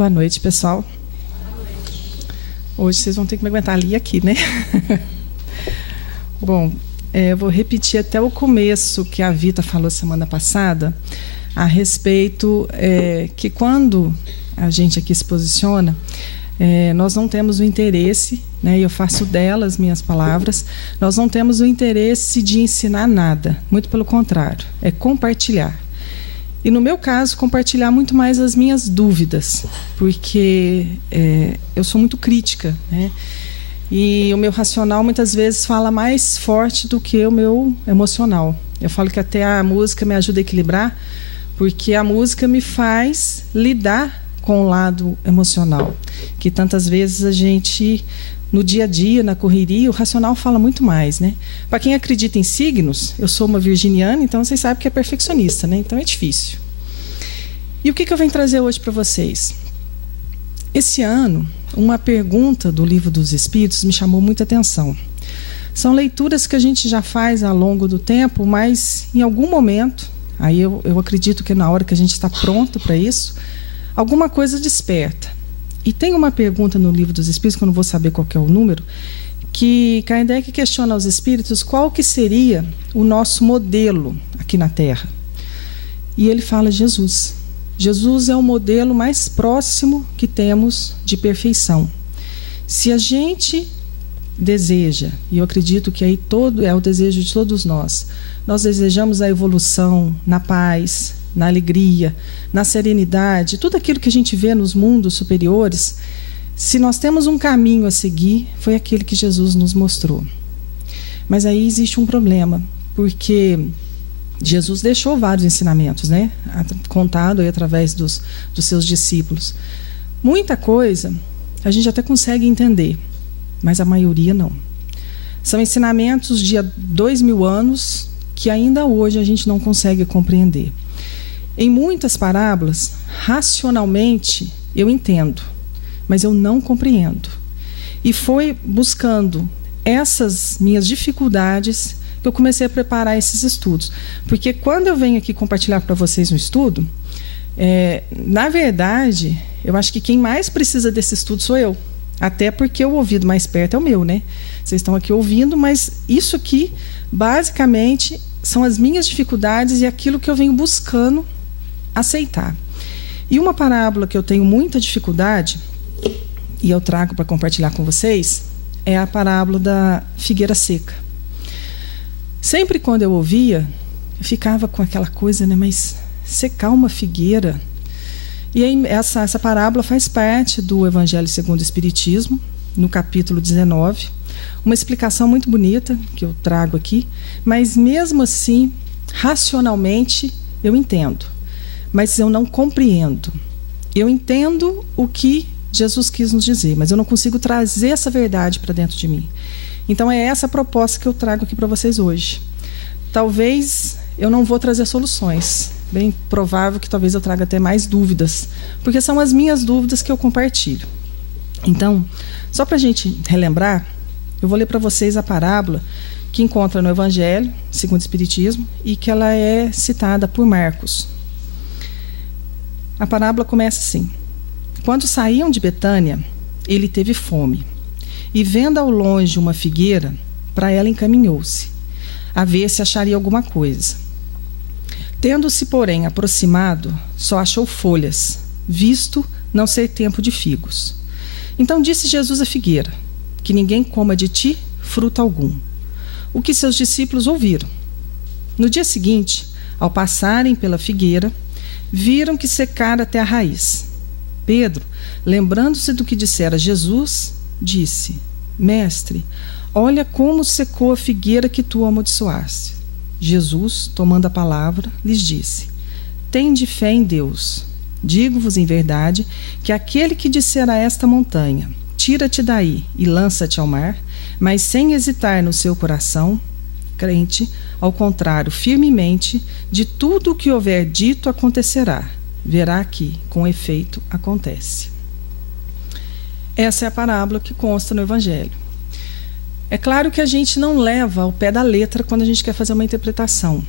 Boa noite, pessoal. Hoje vocês vão ter que me aguentar ali e aqui, né? Bom, eu vou repetir até o começo que a Vita falou semana passada a respeito que quando a gente aqui se posiciona, nós não temos o interesse, né, e eu faço delas minhas palavras, nós não temos o interesse de ensinar nada, muito pelo contrário, é compartilhar. E no meu caso, compartilhar muito mais as minhas dúvidas, porque eu sou muito crítica, né? E o meu racional muitas vezes fala mais forte do que o meu emocional. Eu falo que até a música me ajuda a equilibrar, porque a música me faz lidar com o lado emocional, que tantas vezes a gente, no dia a dia, na correria, o racional fala muito mais, né? Para quem acredita em signos, eu sou uma virginiana, então vocês sabem que é perfeccionista, né? Então é difícil. E o que eu venho trazer hoje para vocês? Esse ano, uma pergunta do Livro dos Espíritos me chamou muita atenção. São leituras que a gente já faz ao longo do tempo, mas em algum momento, aí eu acredito que na hora que a gente está pronto para isso, alguma coisa desperta. E tem uma pergunta no Livro dos Espíritos, que eu não vou saber qual que é o número, que Kardec questiona aos espíritos qual que seria o nosso modelo aqui na Terra. E ele fala Jesus. Jesus é o modelo mais próximo que temos de perfeição. Se a gente deseja, e eu acredito que aí todo é o desejo de todos nós desejamos a evolução na paz, na alegria, na serenidade, tudo aquilo que a gente vê nos mundos superiores, se nós temos um caminho a seguir, foi aquele que Jesus nos mostrou. Mas aí existe um problema, porque Jesus deixou vários ensinamentos, né? Contado aí através dos seus discípulos. Muita coisa a gente até consegue entender, mas a maioria não. São ensinamentos de há 2000 anos que ainda hoje a gente não consegue compreender. Em muitas parábolas, racionalmente, eu entendo, mas eu não compreendo. E foi buscando essas minhas dificuldades que eu comecei a preparar esses estudos. Porque quando eu venho aqui compartilhar para vocês um estudo, na verdade, eu acho que quem mais precisa desse estudo sou eu. Até porque o ouvido mais perto é o meu, né? Vocês estão aqui ouvindo, mas isso aqui, basicamente, são as minhas dificuldades e aquilo que eu venho buscando aceitar. E uma parábola que eu tenho muita dificuldade, e eu trago para compartilhar com vocês, é a parábola da figueira seca. Sempre quando eu ouvia, eu ficava com aquela coisa, né? Mas secar uma figueira... E aí, essa parábola faz parte do Evangelho segundo o Espiritismo, no capítulo 19. Uma explicação muito bonita que eu trago aqui, mas mesmo assim, racionalmente, eu entendo. Mas eu não compreendo. Eu entendo o que Jesus quis nos dizer, mas eu não consigo trazer essa verdade para dentro de mim. Então, é essa a proposta que eu trago aqui para vocês hoje. Talvez eu não vou trazer soluções. Bem provável que talvez eu traga até mais dúvidas, porque são as minhas dúvidas que eu compartilho. Então, só para a gente relembrar, eu vou ler para vocês a parábola que encontra no Evangelho, segundo o Espiritismo, e que ela é citada por Marcos. A parábola começa assim: quando saíam de Betânia, ele teve fome, e vendo ao longe uma figueira, para ela encaminhou-se, a ver se acharia alguma coisa. Tendo-se, porém, aproximado, só achou folhas, visto não ser tempo de figos. Então disse Jesus à figueira: que ninguém coma de ti fruto algum. O que seus discípulos ouviram. No dia seguinte, ao passarem pela figueira, viram que secara até a raiz. Pedro, lembrando-se do que dissera Jesus, disse: Mestre, olha como secou a figueira que tu amaldiçoaste. Jesus, tomando a palavra, lhes disse: tende fé em Deus. Digo-vos em verdade que aquele que disser a esta montanha: tira-te daí e lança-te ao mar, mas sem hesitar no seu coração, crente, ao contrário, firmemente, de tudo o que houver dito acontecerá, verá que, com efeito, acontece. Essa é a parábola que consta no Evangelho. É claro que a gente não leva ao pé da letra quando a gente quer fazer uma interpretação.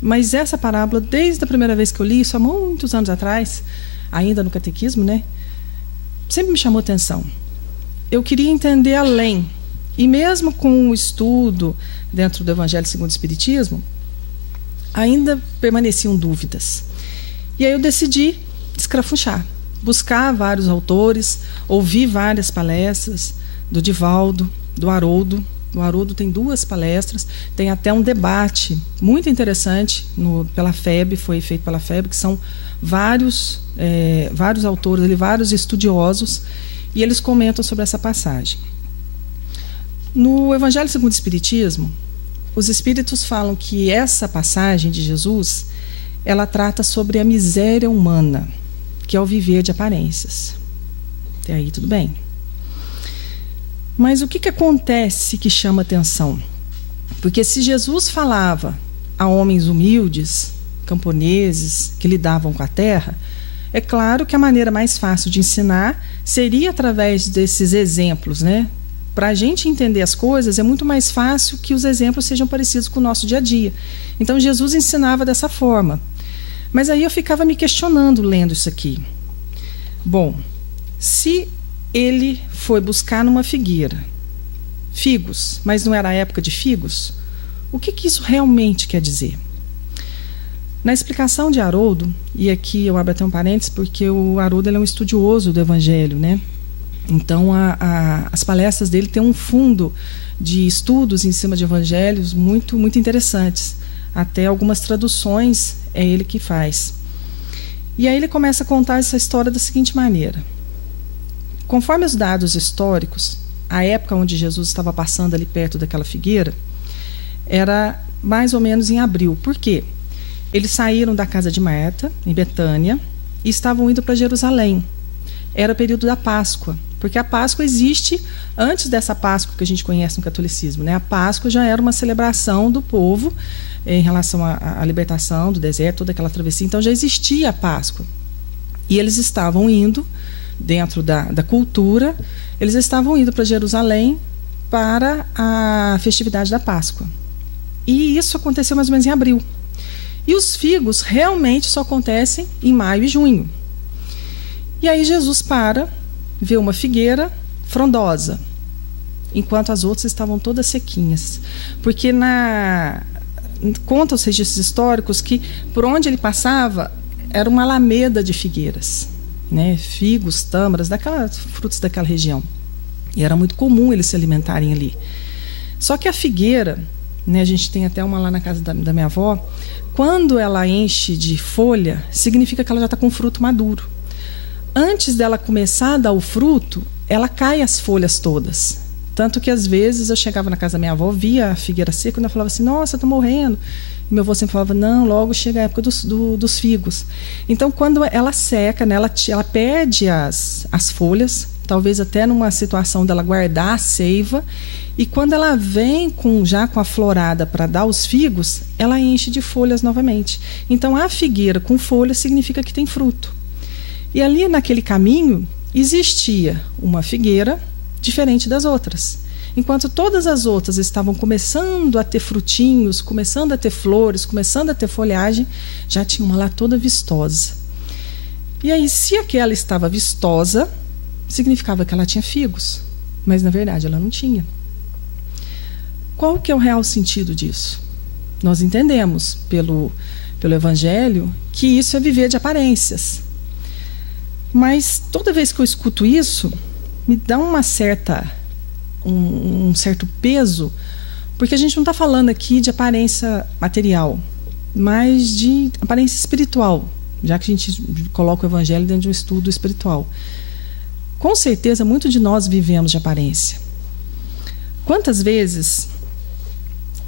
Mas essa parábola, desde a primeira vez que eu li isso, há muitos anos atrás, ainda no catequismo, né? sempre me chamou atenção. Eu queria entender além. E mesmo com o estudo dentro do Evangelho segundo o Espiritismo, ainda permaneciam dúvidas. E aí eu decidi escrafunchar, buscar vários autores, ouvir várias palestras do Divaldo, do Haroldo. O Haroldo tem 2 palestras, tem até um debate muito interessante pela FEB, foi feito pela FEB, que são vários autores, vários estudiosos, e eles comentam sobre essa passagem. No Evangelho segundo o Espiritismo, os espíritos falam que essa passagem de Jesus, ela trata sobre a miséria humana, que é o viver de aparências. Até aí tudo bem. Mas o que acontece que chama atenção? Porque se Jesus falava a homens humildes, camponeses, que lidavam com a terra, é claro que a maneira mais fácil de ensinar seria através desses exemplos, né? Para a gente entender as coisas, é muito mais fácil que os exemplos sejam parecidos com o nosso dia a dia. Então, Jesus ensinava dessa forma. Mas aí eu ficava me questionando lendo isso aqui. Bom, se ele foi buscar numa figueira figos, mas não era a época de figos, o que isso realmente quer dizer? Na explicação de Haroldo, e aqui eu abro até um parênteses, porque o Haroldo ele é um estudioso do Evangelho, né? Então, as palestras dele têm um fundo de estudos em cima de evangelhos muito, muito interessantes. Até algumas traduções é ele que faz. E aí ele começa a contar essa história da seguinte maneira. Conforme os dados históricos, a época onde Jesus estava passando ali perto daquela figueira era mais ou menos em abril. Por quê? Eles saíram da casa de Marta, em Betânia, e estavam indo para Jerusalém. Era o período da Páscoa, porque a Páscoa existe antes dessa Páscoa que a gente conhece no catolicismo, né? A Páscoa já era uma celebração do povo em relação à libertação do deserto, toda aquela travessia. Então já existia a Páscoa. E eles estavam indo, dentro da cultura, eles estavam indo para Jerusalém para a festividade da Páscoa. E isso aconteceu mais ou menos em abril. E os figos realmente só acontecem em maio e junho. E aí Jesus vê uma figueira frondosa, enquanto as outras estavam todas sequinhas. Porque conta os registros históricos que por onde ele passava era uma alameda de figueiras, né? Figos, tâmaras, frutos daquela região. E era muito comum eles se alimentarem ali. Só que a figueira, né, a gente tem até uma lá na casa da minha avó, quando ela enche de folha, significa que ela já está com fruto maduro. Antes dela começar a dar o fruto, ela cai as folhas todas. Tanto que, às vezes, eu chegava na casa da minha avó, via a figueira seca, e ela falava assim, nossa, estou morrendo. E meu avô sempre falava, não, logo chega a época dos figos. Então, quando ela seca, né, ela perde as folhas, talvez até numa situação dela guardar a seiva, e quando ela vem já com a florada para dar os figos, ela enche de folhas novamente. Então, a figueira com folhas significa que tem fruto. E ali naquele caminho existia uma figueira diferente das outras. Enquanto todas as outras estavam começando a ter frutinhos, começando a ter flores, começando a ter folhagem, já tinha uma lá toda vistosa. E aí, se aquela estava vistosa, significava que ela tinha figos. Mas, na verdade, ela não tinha. Qual que é o real sentido disso? Nós entendemos pelo Evangelho que isso é viver de aparências. Mas toda vez que eu escuto isso, me dá um certo peso, porque a gente não está falando aqui de aparência material, mas de aparência espiritual, já que a gente coloca o Evangelho dentro de um estudo espiritual. Com certeza, muito de nós vivemos de aparência. Quantas vezes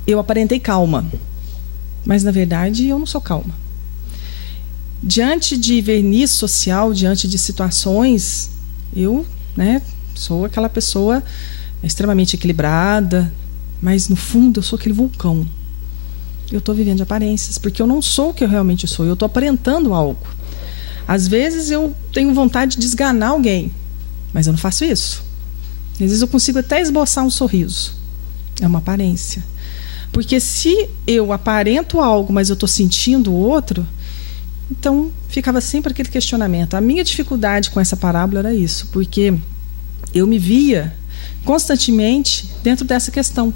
eu aparentei calma, mas na verdade eu não sou calma. Diante de verniz social, diante de situações, eu, sou aquela pessoa extremamente equilibrada, mas no fundo eu sou aquele vulcão. Eu estou vivendo de aparências, porque eu não sou o que eu realmente sou, eu estou aparentando algo. Às vezes eu tenho vontade de esganar alguém, mas eu não faço isso. Às vezes eu consigo até esboçar um sorriso. É uma aparência. Porque se eu aparento algo, mas eu estou sentindo o outro, Então, ficava sempre aquele questionamento. A minha dificuldade com essa parábola era isso, porque eu me via constantemente dentro dessa questão.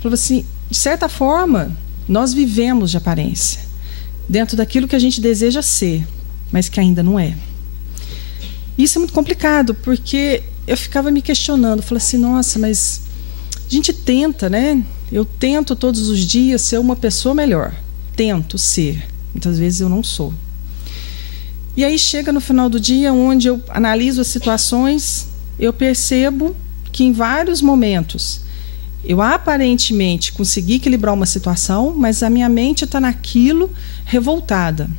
Falava assim, de certa forma, nós vivemos de aparência, dentro daquilo que a gente deseja ser, mas que ainda não é. Isso é muito complicado, porque eu ficava me questionando, falava assim, nossa, mas a gente tenta, né? Eu tento todos os dias ser uma pessoa melhor. Tento ser. Muitas vezes eu não sou. E aí chega no final do dia, onde eu analiso as situações, eu percebo que em vários momentos eu aparentemente consegui equilibrar uma situação, mas a minha mente está naquilo revoltada.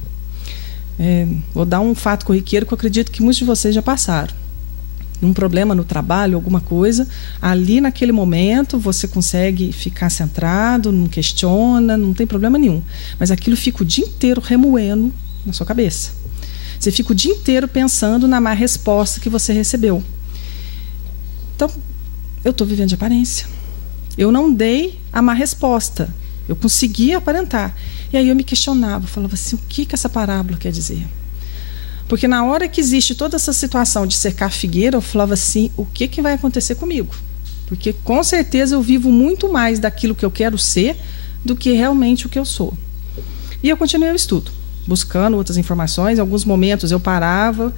Vou dar um fato corriqueiro que eu acredito que muitos de vocês já passaram. Um problema no trabalho, alguma coisa, ali naquele momento você consegue ficar centrado, não questiona, não tem problema nenhum. Mas aquilo fica o dia inteiro remoendo na sua cabeça. Você fica o dia inteiro pensando na má resposta que você recebeu. Então, eu estou vivendo de aparência. Eu não dei a má resposta. Eu consegui aparentar. E aí eu me questionava, falava assim, o que essa parábola quer dizer? Porque na hora que existe toda essa situação de cercar a figueira, eu falava assim, o que vai acontecer comigo? Porque com certeza eu vivo muito mais daquilo que eu quero ser do que realmente o que eu sou. E eu continuei o estudo, buscando outras informações. Em alguns momentos eu parava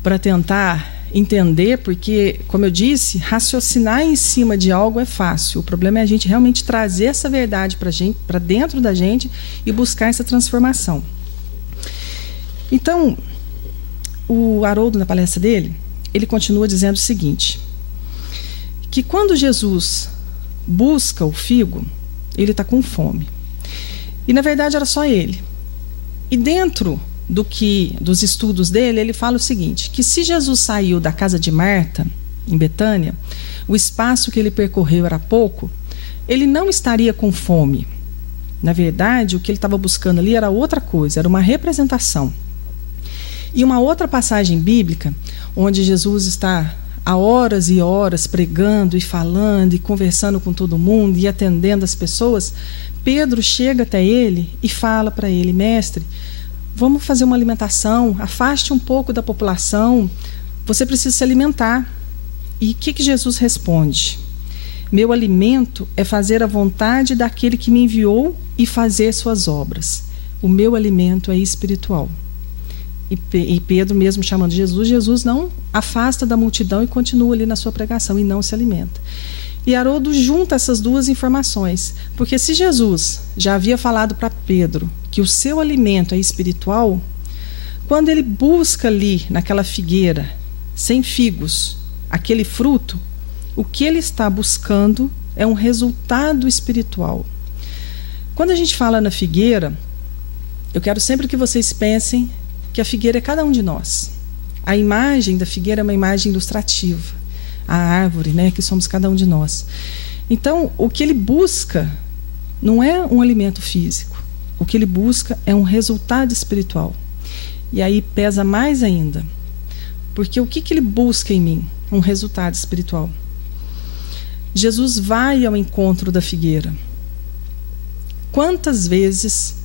para tentar entender, porque, como eu disse, raciocinar em cima de algo é fácil. O problema é a gente realmente trazer essa verdade para dentro da gente e buscar essa transformação. Então, o Haroldo, na palestra dele, ele continua dizendo o seguinte, que quando Jesus busca o figo, ele está com fome. E, na verdade, era só ele. E dentro dos estudos dele, ele fala o seguinte, que se Jesus saiu da casa de Marta, em Betânia, o espaço que ele percorreu era pouco, ele não estaria com fome. Na verdade, o que ele estava buscando ali era outra coisa, era uma representação. E uma outra passagem bíblica, onde Jesus está há horas e horas pregando e falando e conversando com todo mundo e atendendo as pessoas, Pedro chega até ele e fala para ele, mestre, vamos fazer uma alimentação, afaste um pouco da população, você precisa se alimentar. E o que Jesus responde? Meu alimento é fazer a vontade daquele que me enviou e fazer suas obras. O meu alimento é espiritual. E Pedro, mesmo chamando Jesus não afasta da multidão e continua ali na sua pregação e não se alimenta. E Haroldo junta essas duas informações, porque se Jesus já havia falado para Pedro que o seu alimento é espiritual, quando ele busca ali naquela figueira, sem figos, aquele fruto, o que ele está buscando é um resultado espiritual. Quando a gente fala na figueira, eu quero sempre que vocês pensem que a figueira é cada um de nós. A imagem da figueira é uma imagem ilustrativa. A árvore, né, que somos cada um de nós. Então, o que ele busca não é um alimento físico. O que ele busca é um resultado espiritual. E aí pesa mais ainda. Porque o que ele busca em mim? Um resultado espiritual. Jesus vai ao encontro da figueira. Quantas vezes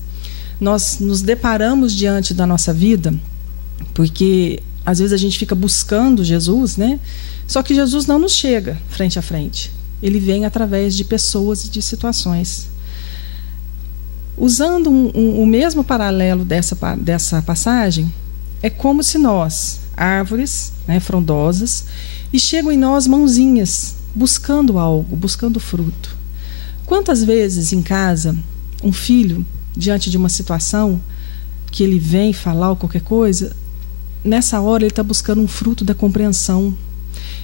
nós nos deparamos diante da nossa vida, porque às vezes a gente fica buscando Jesus, né? Só que Jesus não nos chega frente a frente. Ele vem através de pessoas e de situações. Usando o mesmo paralelo dessa passagem, é como se nós, árvores, né, frondosas, e chegam em nós mãozinhas, buscando algo, buscando fruto. Quantas vezes em casa, um filho, diante de uma situação que ele vem falar ou qualquer coisa, nessa hora ele está buscando um fruto da compreensão.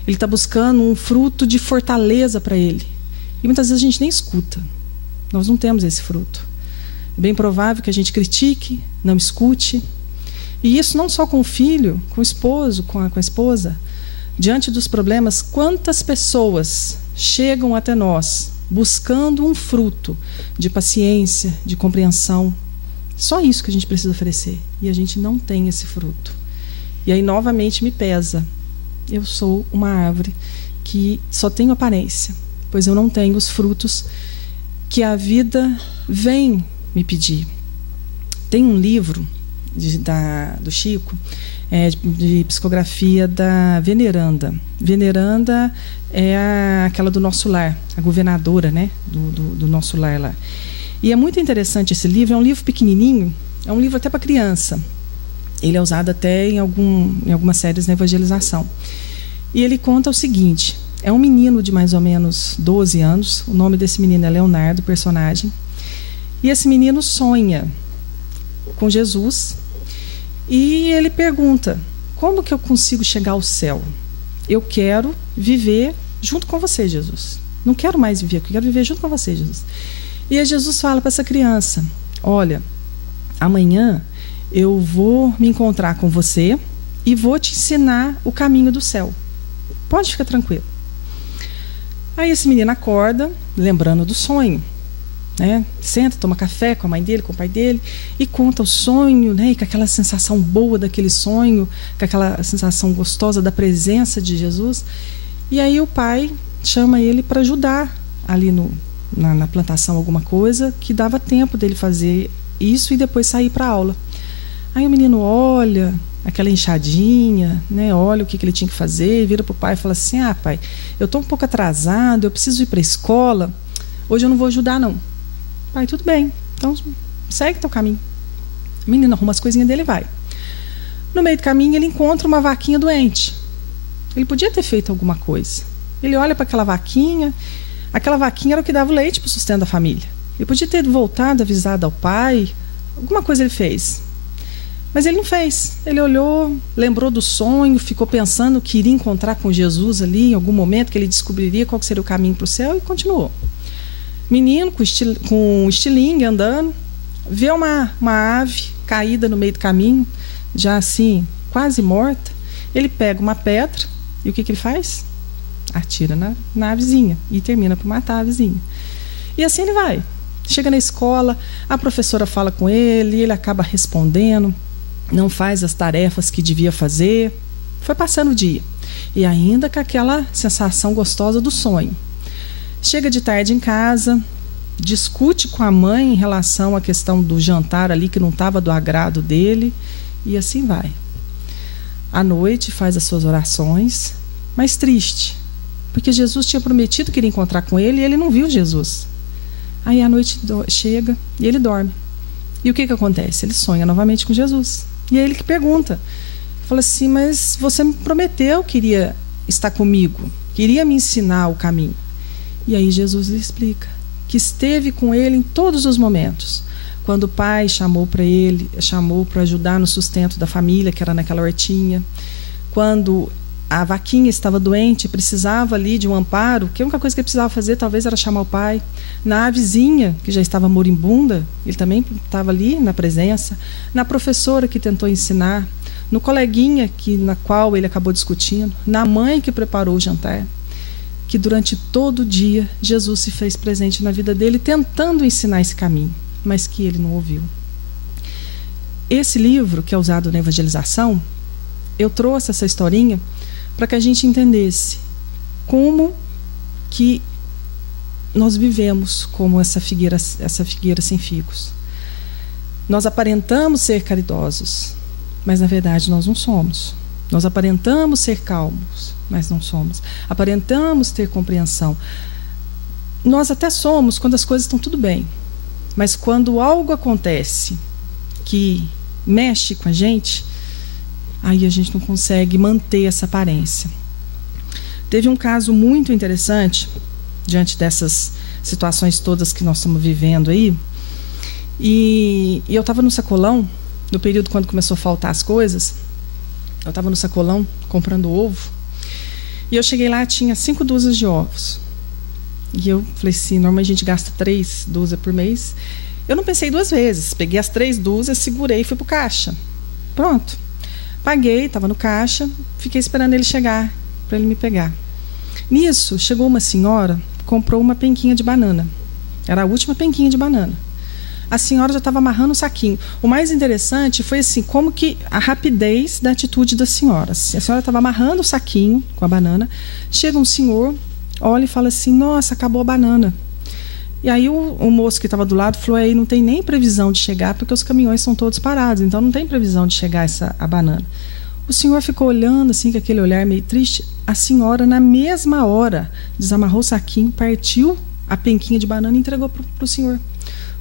Ele está buscando um fruto de fortaleza para ele. E muitas vezes a gente nem escuta. Nós não temos esse fruto. É bem provável que a gente critique, não escute. E isso não só com o filho, com o esposo, com a esposa. Diante dos problemas, quantas pessoas chegam até nós buscando um fruto de paciência, de compreensão. Só isso que a gente precisa oferecer. E a gente não tem esse fruto. E aí novamente me pesa. Eu sou uma árvore que só tenho aparência, pois eu não tenho os frutos que a vida vem me pedir. Tem um livro do Chico, de psicografia da Veneranda. Veneranda é aquela do Nosso Lar, a governadora, né, do Nosso Lar lá. E é muito interessante esse livro, é um livro pequenininho, é um livro até para criança. Ele é usado até em algumas séries na evangelização. E ele conta o seguinte: é um menino de mais ou menos 12 anos, o nome desse menino é Leonardo, personagem, e esse menino sonha com Jesus e ele pergunta: como que eu consigo chegar ao céu? Eu quero viver junto com você, Jesus. Não quero mais viver, eu quero viver junto com você, Jesus. E aí Jesus fala para essa criança: olha, amanhã eu vou me encontrar com você e vou te ensinar o caminho do céu. Pode ficar tranquilo. Aí esse menino acorda, lembrando do sonho, né? Senta, toma café com a mãe dele, com o pai dele, e conta o sonho, né? E com aquela sensação boa daquele sonho, com aquela sensação gostosa da presença de Jesus. E aí o pai chama ele para ajudar ali na plantação alguma coisa, que dava tempo dele fazer isso e depois sair para a aula. Aí o menino olha aquela enxadinha, né? Olha o que ele tinha que fazer, vira para o pai e fala assim: ah, pai, eu estou um pouco atrasado, eu preciso ir para a escola, hoje eu não vou ajudar não. Pai, tudo bem, então segue teu caminho. O menino arruma as coisinhas dele e vai. No meio do caminho ele encontra uma vaquinha doente. Ele podia ter feito alguma coisa. Ele olha para aquela vaquinha era o que dava o leite para o sustento da família. Ele podia ter voltado, avisado ao pai, alguma coisa ele fez. Mas ele não fez. Ele olhou, lembrou do sonho, ficou pensando que iria encontrar com Jesus ali em algum momento, que ele descobriria qual seria o caminho para o céu, e continuou. Menino com estilingue andando, vê uma ave caída no meio do caminho, já assim, quase morta. Ele pega uma pedra e o que ele faz? Atira na avezinha e termina por matar a avezinha. E assim ele vai. Chega na escola, a professora fala com ele, ele acaba respondendo, não faz as tarefas que devia fazer. Foi passando o dia. E ainda com aquela sensação gostosa do sonho. Chega de tarde em casa, discute com a mãe em relação à questão do jantar ali, que não estava do agrado dele, e assim vai. À noite faz as suas orações, mas triste, porque Jesus tinha prometido que iria encontrar com ele e ele não viu Jesus. Aí a noite chega e ele dorme. E o que acontece? Ele sonha novamente com Jesus. E é ele que pergunta. Fala assim: mas você me prometeu que iria estar comigo, que iria me ensinar o caminho. E aí Jesus lhe explica que esteve com ele em todos os momentos. Quando o pai chamou para ajudar no sustento da família, que era naquela hortinha. Quando a vaquinha estava doente, precisava ali de um amparo, que a única coisa que ele precisava fazer talvez era chamar o pai. Na avezinha, que já estava moribunda, ele também estava ali na presença. Na professora que tentou ensinar, no coleguinha na qual ele acabou discutindo, na mãe que preparou o jantar, que durante todo o dia Jesus se fez presente na vida dele, tentando ensinar esse caminho, mas que ele não ouviu. Esse livro, que é usado na evangelização, eu trouxe essa historinha para que a gente entendesse como que nós vivemos como essa figueira sem figos. Nós aparentamos ser caridosos, mas na verdade nós não somos. Nós aparentamos ser calmos, mas não somos. Aparentamos ter compreensão. Nós até somos quando as coisas estão tudo bem, mas quando algo acontece que mexe com a gente, aí a gente não consegue manter essa aparência. Teve um caso muito interessante, diante dessas situações todas que nós estamos vivendo aí, e eu estava no sacolão, no período quando começou a faltar as coisas, eu estava no sacolão comprando ovo, e eu cheguei lá, tinha 5 dúzias de ovos. E eu falei assim: normalmente a gente gasta 3 dúzias por mês. Eu não pensei 2 vezes, peguei as 3 dúzias, segurei e fui pro caixa. Pronto. Paguei, estava no caixa, fiquei esperando ele chegar, para ele me pegar. Nisso, chegou uma senhora, comprou uma penquinha de banana. Era a última penquinha de banana. A senhora já estava amarrando o saquinho. O mais interessante foi assim, como que a rapidez da atitude da senhora. A senhora estava amarrando o saquinho com a banana, chega um senhor, olha e fala assim: nossa, acabou a banana. E aí o moço que estava do lado falou, aí não tem nem previsão de chegar, porque os caminhões são todos parados, então não tem previsão de chegar a banana. O senhor ficou olhando assim, com aquele olhar meio triste. A senhora, na mesma hora, desamarrou o saquinho, partiu a penquinha de banana e entregou para o senhor.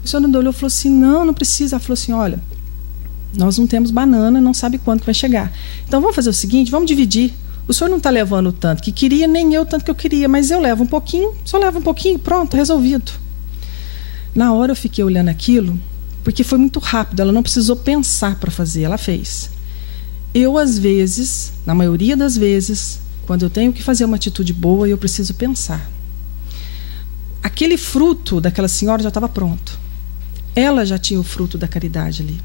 O senhor não olhou e falou assim, não precisa. Ela falou assim, olha, nós não temos banana, não sabe quando que vai chegar. Então vamos fazer o seguinte, vamos dividir. O senhor não está levando o tanto que queria, nem eu o tanto que eu queria, mas eu levo um pouquinho, só levo um pouquinho, pronto, resolvido. Na hora eu fiquei olhando aquilo, porque foi muito rápido, ela não precisou pensar para fazer, ela fez. Eu, às vezes, na maioria das vezes, quando eu tenho que fazer uma atitude boa, eu preciso pensar. Aquele fruto daquela senhora já estava pronto. Ela já tinha o fruto da caridade ali.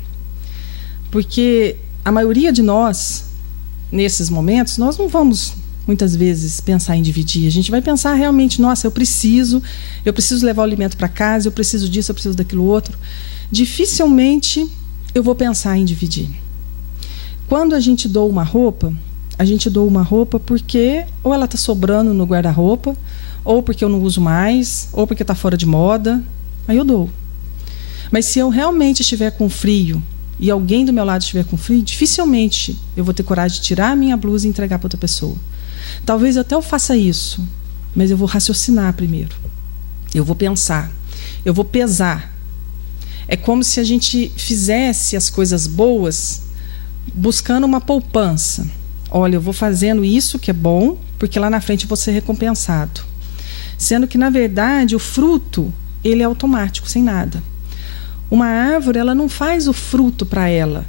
Porque a maioria de nós, nesses momentos, nós não vamos, muitas vezes, pensar em dividir. A gente vai pensar realmente, nossa, eu preciso levar o alimento para casa, eu preciso disso, eu preciso daquilo outro. Dificilmente eu vou pensar em dividir. Quando a gente doa uma roupa porque ou ela está sobrando no guarda-roupa, ou porque eu não uso mais, ou porque está fora de moda, aí eu dou. Mas se eu realmente estiver com frio e alguém do meu lado estiver com frio, dificilmente eu vou ter coragem de tirar a minha blusa e entregar para outra pessoa. Talvez até eu faça isso, mas eu vou raciocinar primeiro. Eu vou pensar, eu vou pesar. É como se a gente fizesse as coisas boas buscando uma poupança. Olha, eu vou fazendo isso que é bom, porque lá na frente eu vou ser recompensado. Sendo que, na verdade, o fruto, ele é automático, sem nada. Uma árvore, ela não faz o fruto para ela.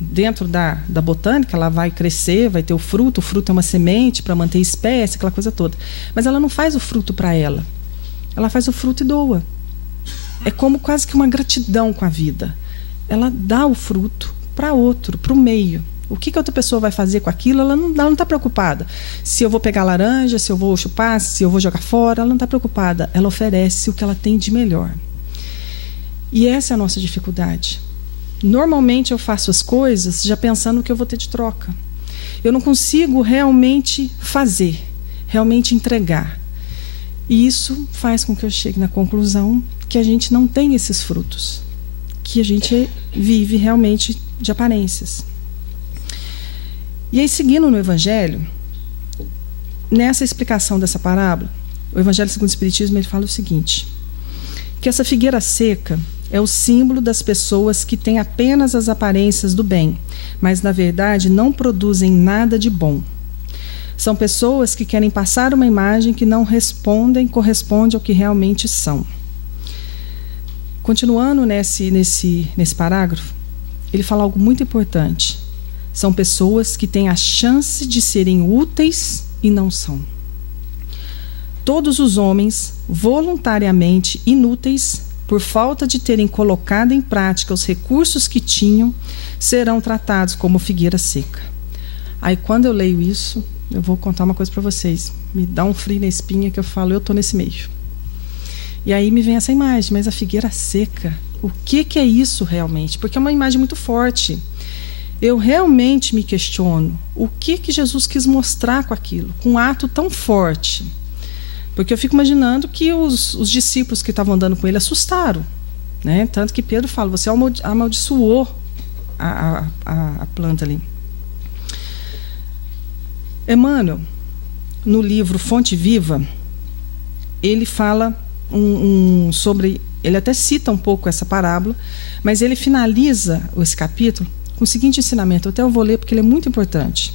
Dentro da botânica, ela vai crescer, vai ter o fruto é uma semente para manter espécie, aquela coisa toda. Mas ela não faz o fruto para ela. Ela faz o fruto e doa. É como quase que uma gratidão com a vida. Ela dá o fruto para outro, para o meio. O que a outra pessoa vai fazer com aquilo, ela não está preocupada. Se eu vou pegar laranja, se eu vou chupar, se eu vou jogar fora, ela não está preocupada. Ela oferece o que ela tem de melhor. E essa é a nossa dificuldade. Normalmente eu faço as coisas já pensando no que eu vou ter de troca. Eu não consigo realmente fazer, realmente entregar. E isso faz com que eu chegue na conclusão que a gente não tem esses frutos, que a gente vive realmente de aparências. E aí, seguindo no Evangelho, nessa explicação dessa parábola, o Evangelho segundo o Espiritismo, ele fala o seguinte, que essa figueira seca é o símbolo das pessoas que têm apenas as aparências do bem, mas, na verdade, não produzem nada de bom. São pessoas que querem passar uma imagem que não corresponde ao que realmente são. Continuando nesse parágrafo, ele fala algo muito importante. São pessoas que têm a chance de serem úteis e não são. Todos os homens, voluntariamente inúteis, por falta de terem colocado em prática os recursos que tinham, serão tratados como figueira seca. Aí, quando eu leio isso, eu vou contar uma coisa para vocês. Me dá um frio na espinha que eu falo, eu estou nesse meio. E aí me vem essa imagem, mas a figueira seca, o que é isso realmente? Porque é uma imagem muito forte. Eu realmente me questiono o que Jesus quis mostrar com aquilo, com um ato tão forte. Porque eu fico imaginando que os discípulos que estavam andando com ele assustaram, né? Tanto que Pedro fala, você amaldiçoou a planta ali. Emmanuel, no livro Fonte Viva, ele fala sobre, ele até cita um pouco essa parábola, mas ele finaliza esse capítulo com o seguinte ensinamento, até eu vou ler porque ele é muito importante.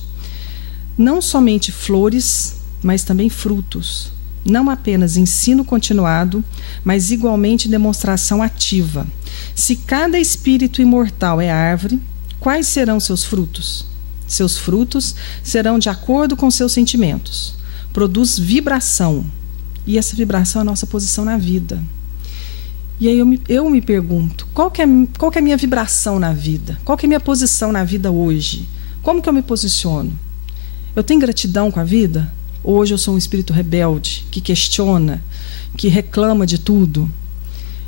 Não somente flores, mas também frutos. Não apenas ensino continuado, mas igualmente demonstração ativa. Se cada espírito imortal é árvore, quais serão seus frutos? Seus frutos serão de acordo com seus sentimentos. Produz vibração. E essa vibração é a nossa posição na vida. E aí eu me pergunto, qual que é a minha vibração na vida? Qual que é a minha posição na vida hoje? Como que eu me posiciono? Eu tenho gratidão com a vida? Ou hoje eu sou um espírito rebelde, que questiona, que reclama de tudo?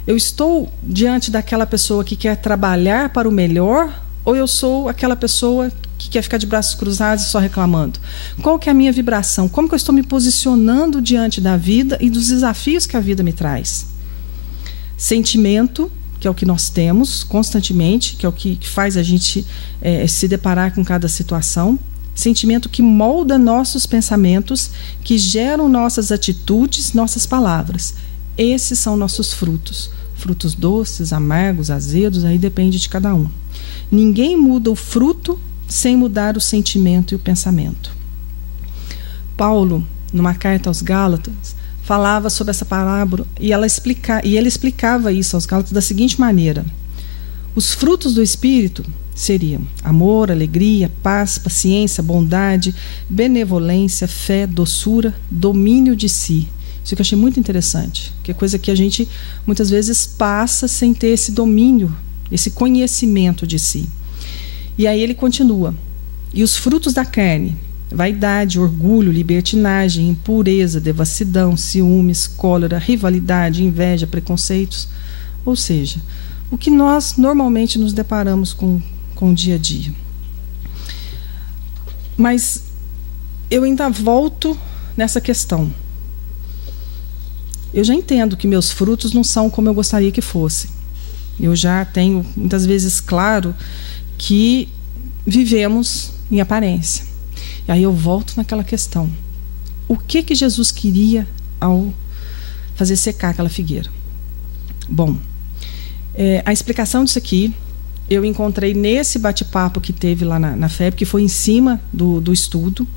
Eu estou diante daquela pessoa que quer trabalhar para o melhor? Ou eu sou aquela pessoa que quer ficar de braços cruzados e só reclamando? Qual que é a minha vibração? Como que eu estou me posicionando diante da vida e dos desafios que a vida me traz? sentimento, que é o que nós temos constantemente, que é o que faz a gente se deparar com cada situação, sentimento que molda nossos pensamentos, que geram nossas atitudes, nossas palavras. Esses são nossos frutos. Frutos doces, amargos, azedos, aí depende de cada um. Ninguém muda o fruto sem mudar o sentimento e o pensamento. Paulo, numa carta aos Gálatas, falava sobre essa parábola e ele explicava isso aos Gálatas da seguinte maneira: os frutos do Espírito seriam amor, alegria, paz, paciência, bondade, benevolência, fé, doçura, domínio de si. Isso que eu achei muito interessante, que é coisa que a gente muitas vezes passa sem ter esse domínio, esse conhecimento de si. E aí ele continua: e os frutos da carne: vaidade, orgulho, libertinagem, impureza, devassidão, ciúmes, cólera, rivalidade, inveja, preconceitos. Ou seja, o que nós normalmente nos deparamos com o dia a dia. Mas eu ainda volto nessa questão. Eu já entendo que meus frutos não são como eu gostaria que fossem. Eu já tenho, muitas vezes, claro que vivemos em aparência. E aí eu volto naquela questão. O que Jesus queria ao fazer secar aquela figueira? Bom, a explicação disso aqui eu encontrei nesse bate-papo que teve lá na FEB, que foi em cima do estudo.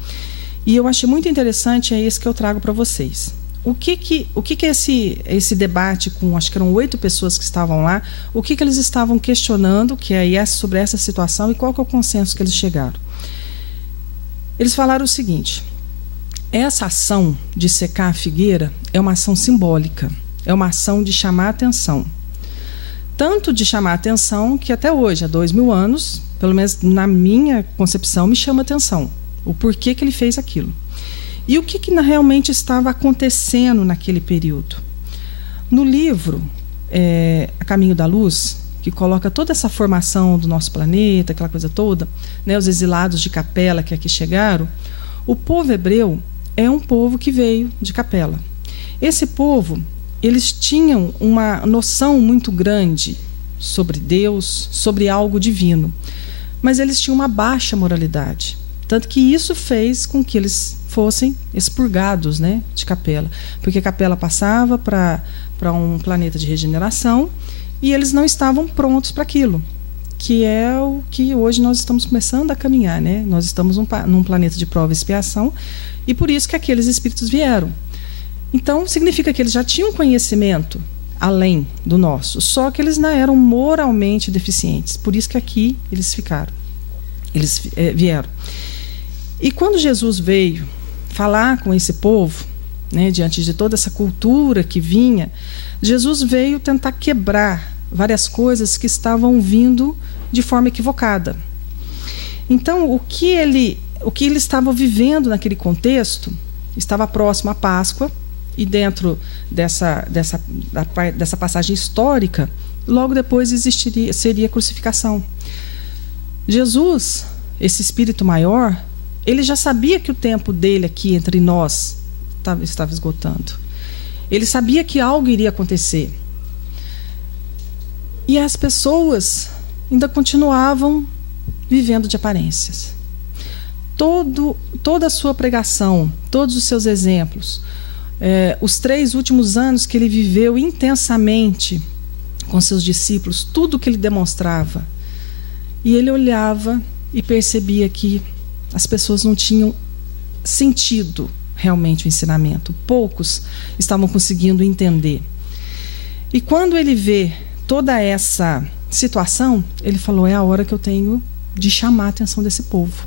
E eu achei muito interessante, é esse que eu trago para vocês. O que é esse debate com, acho que eram 8 pessoas que estavam lá, o que eles estavam questionando, que é sobre essa situação, e qual que é o consenso que eles chegaram? Eles falaram o seguinte: essa ação de secar a figueira é uma ação simbólica, é uma ação de chamar a atenção. Tanto de chamar a atenção que até hoje, há 2000 anos, pelo menos na minha concepção, me chama a atenção o porquê que ele fez aquilo. E o que realmente estava acontecendo naquele período? No livro A Caminho da Luz, que coloca toda essa formação do nosso planeta, aquela coisa toda, né, os exilados de Capela que aqui chegaram, o povo hebreu é um povo que veio de Capela. Esse povo, eles tinham uma noção muito grande sobre Deus, sobre algo divino, mas eles tinham uma baixa moralidade. Tanto que isso fez com que eles fossem expurgados, né, de Capela. Porque Capela passava para um planeta de regeneração e eles não estavam prontos para aquilo, que é o que hoje nós estamos começando a caminhar, né? Nós estamos num planeta de prova e expiação, e por isso que aqueles espíritos vieram. Então, significa que eles já tinham conhecimento além do nosso, só que eles não eram moralmente deficientes. Por isso que aqui eles ficaram, eles vieram. E quando Jesus veio falar com esse povo, né, diante de toda essa cultura que vinha, Jesus veio tentar quebrar várias coisas que estavam vindo de forma equivocada. Então, o que ele estava vivendo naquele contexto estava próximo à Páscoa, e dentro dessa passagem histórica, logo depois seria a crucificação. Jesus, esse espírito maior, ele já sabia que o tempo dele aqui entre nós estava esgotando. Ele sabia que algo iria acontecer. E as pessoas ainda continuavam vivendo de aparências. Toda a sua pregação, todos os seus exemplos, os 3 últimos anos que ele viveu intensamente com seus discípulos, tudo que ele demonstrava, e ele olhava e percebia que as pessoas não tinham sentido realmente o ensinamento. Poucos estavam conseguindo entender. E quando ele vê toda essa situação, ele falou: é a hora que eu tenho de chamar a atenção desse povo.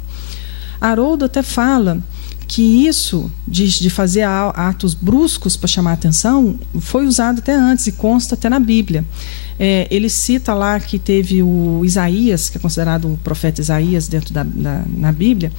Haroldo até fala que isso de fazer atos bruscos para chamar a atenção foi usado até antes e consta até na Bíblia. Ele cita lá que teve o Isaías, que é considerado um profeta Isaías dentro na Bíblia,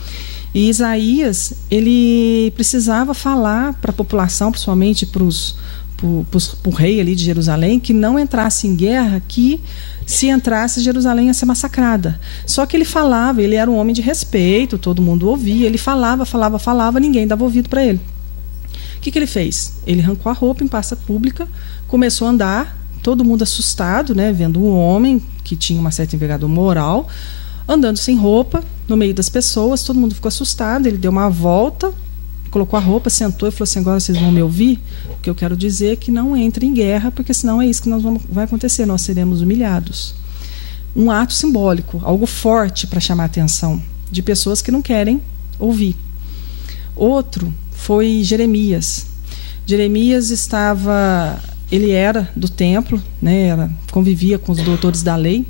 e Isaías, ele precisava falar para a população, principalmente para o rei ali de Jerusalém, que não entrasse em guerra, que se entrasse, Jerusalém ia ser massacrada. Só que ele falava, ele era um homem de respeito, todo mundo ouvia, ele falava, ninguém dava ouvido para ele. O que ele fez? Ele arrancou a roupa em praça pública, começou a andar todo mundo assustado, né, vendo um homem que tinha uma certa envergadura moral, andando sem roupa, no meio das pessoas, todo mundo ficou assustado, ele deu uma volta, colocou a roupa, sentou e falou assim, agora vocês vão me ouvir? O que eu quero dizer é que não entre em guerra, porque senão é isso que vai acontecer, nós seremos humilhados. Um ato simbólico, algo forte para chamar a atenção de pessoas que não querem ouvir. Outro foi Jeremias. Jeremias ele era do templo, né, convivia com os doutores da lei,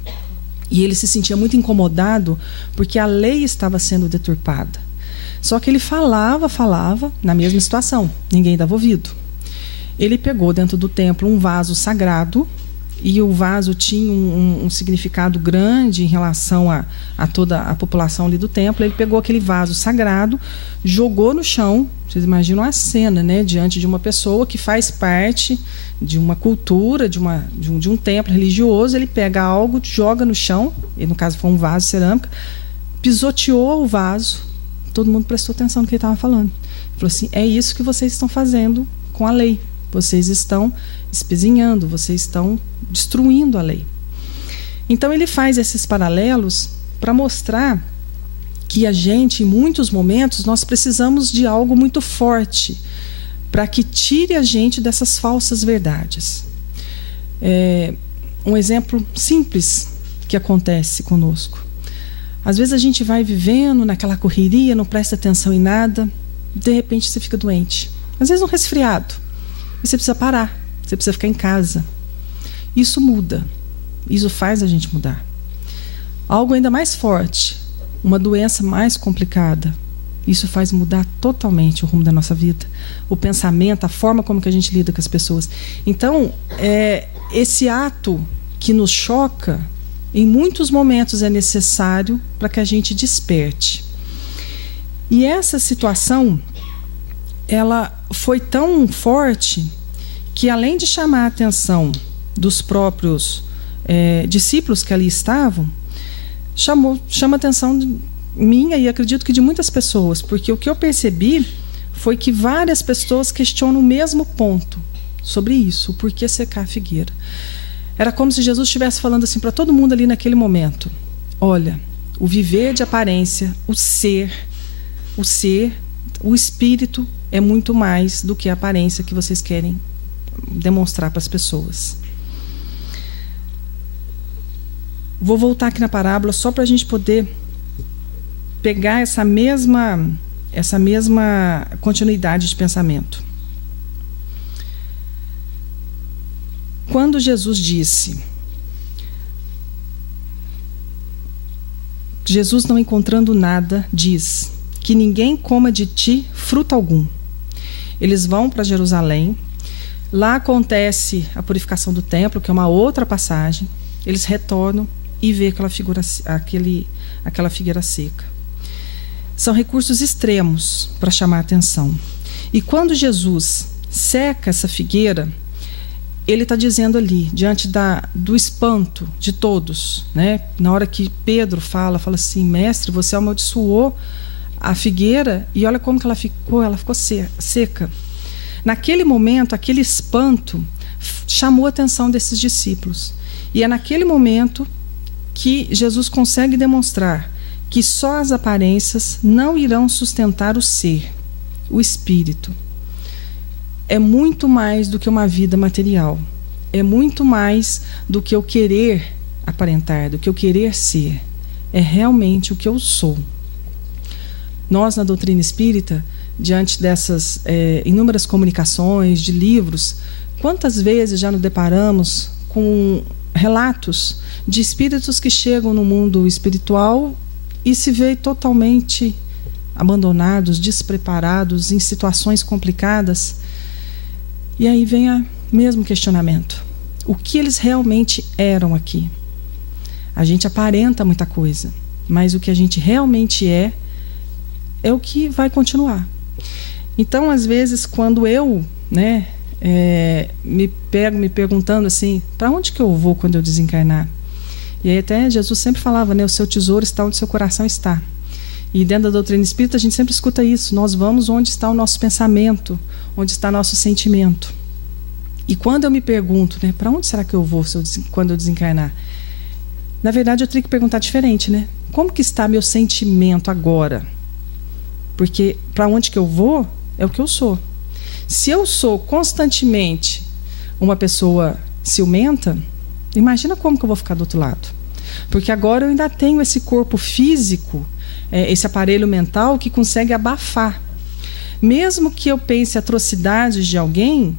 e ele se sentia muito incomodado porque a lei estava sendo deturpada. Só que ele falava na mesma situação, ninguém dava ouvido. Ele pegou dentro do templo um vaso sagrado, e o vaso tinha um significado grande em relação a toda a população ali do templo. Ele pegou aquele vaso sagrado, jogou no chão. Vocês imaginam a cena, né? Diante de uma pessoa que faz parte de uma cultura, de um templo religioso. Ele pega algo, joga no chão, e no caso foi um vaso de cerâmica, pisoteou o vaso. Todo mundo prestou atenção no que ele estava falando. Ele falou assim, é isso que vocês estão fazendo com a lei. Vocês estão espezinhando, vocês estão destruindo a lei. Então ele faz esses paralelos para mostrar que a gente, em muitos momentos, nós precisamos de algo muito forte para que tire a gente dessas falsas verdades. Um exemplo simples que acontece conosco. Às vezes a gente vai vivendo naquela correria, não presta atenção em nada, de repente você fica doente. Às vezes um resfriado. E você precisa parar, você precisa ficar em casa. Isso muda, isso faz a gente mudar. Algo ainda mais forte, uma doença mais complicada, isso faz mudar totalmente o rumo da nossa vida. O pensamento, a forma como que a gente lida com as pessoas. Então, esse ato que nos choca, em muitos momentos é necessário para que a gente desperte. E essa situação, ela foi tão forte que, além de chamar a atenção dos próprios discípulos que ali estavam, chama a atenção minha e acredito que de muitas pessoas, porque o que eu percebi foi que várias pessoas questionam o mesmo ponto sobre isso, o porquê secar a figueira. Era como se Jesus estivesse falando assim para todo mundo ali naquele momento: olha, o viver de aparência, o ser, o espírito é muito mais do que a aparência que vocês querem demonstrar para as pessoas. Vou voltar aqui na parábola só para a gente poder pegar essa mesma continuidade de pensamento. Quando Jesus disse, Jesus, não encontrando nada, diz que ninguém coma de ti fruto algum. Eles vão para Jerusalém, lá acontece a purificação do templo, que é uma outra passagem. Eles retornam e vê aquela figueira seca. São recursos extremos para chamar a atenção. E quando Jesus seca essa figueira, ele está dizendo ali, diante do espanto de todos, né? Na hora que Pedro fala assim, mestre, você amaldiçoou a figueira e olha como que ela ficou seca. Naquele momento, aquele espanto chamou a atenção desses discípulos. E é naquele momento que Jesus consegue demonstrar que só as aparências não irão sustentar o ser, o espírito. É muito mais do que uma vida material. É muito mais do que eu querer aparentar, do que eu querer ser. É realmente o que eu sou. Nós, na doutrina espírita, diante dessas inúmeras comunicações, de livros, quantas vezes já nos deparamos com relatos de espíritos que chegam no mundo espiritual e se veem totalmente abandonados, despreparados, em situações complicadas. E aí vem o mesmo questionamento. O que eles realmente eram aqui? A gente aparenta muita coisa, mas o que a gente realmente é o que vai continuar. Então, às vezes, quando eu me pego me perguntando assim, para onde que eu vou quando eu desencarnar? E aí até Jesus sempre falava, né, o seu tesouro está onde seu coração está. E dentro da doutrina espírita a gente sempre escuta isso, nós vamos onde está o nosso pensamento, onde está nosso sentimento. E quando eu me pergunto, né, para onde será que eu vou quando eu desencarnar? Na verdade, eu teria que perguntar diferente, né? Como que está meu sentimento agora? Porque para onde que eu vou é o que eu sou. Se eu sou constantemente uma pessoa ciumenta, imagina como que eu vou ficar do outro lado. Porque agora eu ainda tenho esse corpo físico, esse aparelho mental que consegue abafar. Mesmo que eu pense atrocidades de alguém,